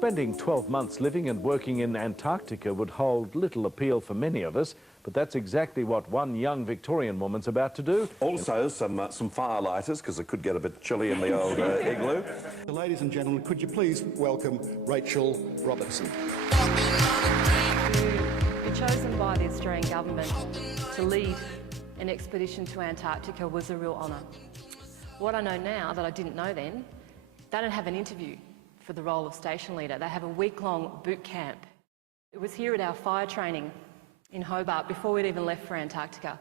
Spending 12 months living and working in Antarctica would hold little appeal for many of us, but that's exactly what one young Victorian woman's about to do. Also, some firelighters, because it could get a bit chilly in the old igloo. Ladies and gentlemen, could you please welcome Rachael Robertson. To be chosen by the Australian government to lead an expedition to Antarctica was a real honour. What I know now that I didn't know then, they don't have an interview for the role of station leader. They have a week-long boot camp. It was here at our fire training in Hobart before we'd even left for Antarctica.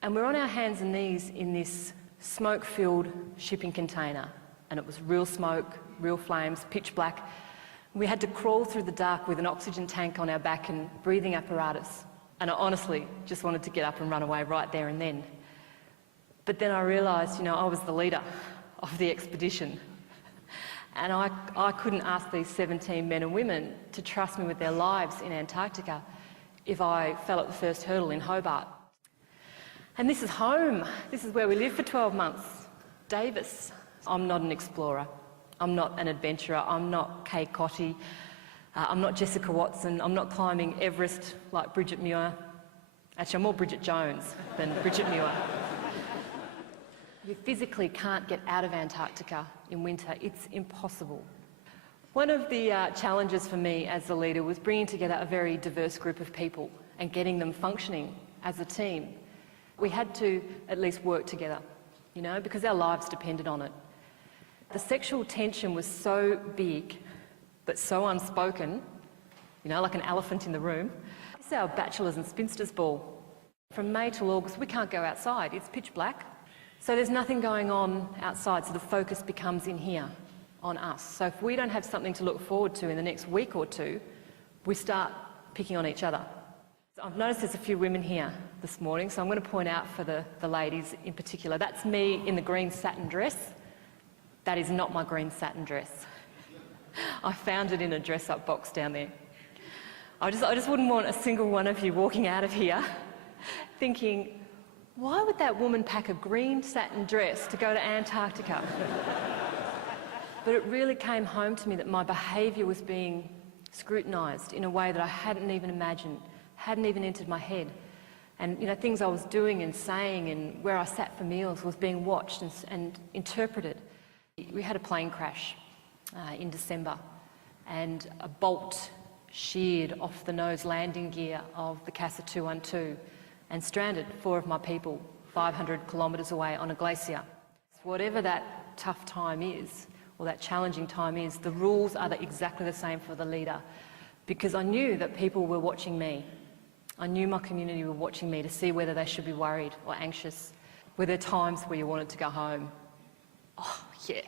And we're on our hands and knees in this smoke-filled shipping container. And it was real smoke, real flames, pitch black. We had to crawl through the dark with an oxygen tank on our back and breathing apparatus. And I honestly just wanted to get up and run away right there and then. But then I realised, I was the leader of the expedition. And I couldn't ask these 17 men and women to trust me with their lives in Antarctica if I fell at the first hurdle in Hobart. And this is home. This is where we lived for 12 months. Davis. I'm not an explorer. I'm not an adventurer. I'm not Kay Cotty. I'm not Jessica Watson. I'm not climbing Everest like Bridget Muir. Actually, I'm more Bridget Jones than Bridget Muir. You physically can't get out of Antarctica in winter. It's impossible. One of the challenges for me as the leader was bringing together a very diverse group of people and getting them functioning as a team. We had to at least work together, because our lives depended on it. The sexual tension was so big, but so unspoken, like an elephant in the room. This is our bachelors and spinsters ball. From May till August, we can't go outside. It's pitch black. So there's nothing going on outside, so the focus becomes in here, on us. So if we don't have something to look forward to in the next week or two, we start picking on each other. So I've noticed there's a few women here this morning, so I'm going to point out for the ladies in particular. That's me in the green satin dress. That is not my green satin dress. I found it in a dress-up box down there. I just wouldn't want a single one of you walking out of here thinking, why would that woman pack a green satin dress to go to Antarctica? But it really came home to me that my behaviour was being scrutinised in a way that I hadn't even imagined, hadn't even entered my head. And things I was doing and saying and where I sat for meals was being watched and interpreted. We had a plane crash in December, and a bolt sheared off the nose landing gear of the Casa 212 and stranded 4 of my people 500 kilometres away on a glacier. Whatever that tough time is, or that challenging time is, the rules are exactly the same for the leader, because I knew that people were watching me. I knew my community were watching me to see whether they should be worried or anxious. Were there times where you wanted to go home? Oh, yeah,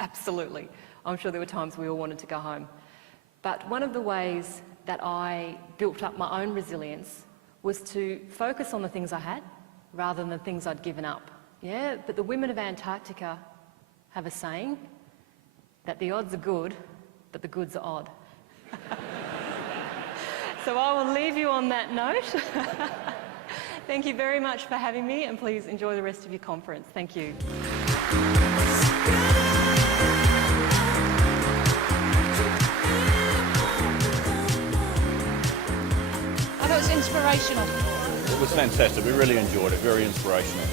absolutely. I'm sure there were times we all wanted to go home. But one of the ways that I built up my own resilience was to focus on the things I had rather than the things I'd given up. Yeah, but the women of Antarctica have a saying that the odds are good, but the goods are odd. So I will leave you on that note. Thank you very much for having me, and please enjoy the rest of your conference. Thank you. I thought it was inspirational. It was fantastic. We really enjoyed it. Very inspirational.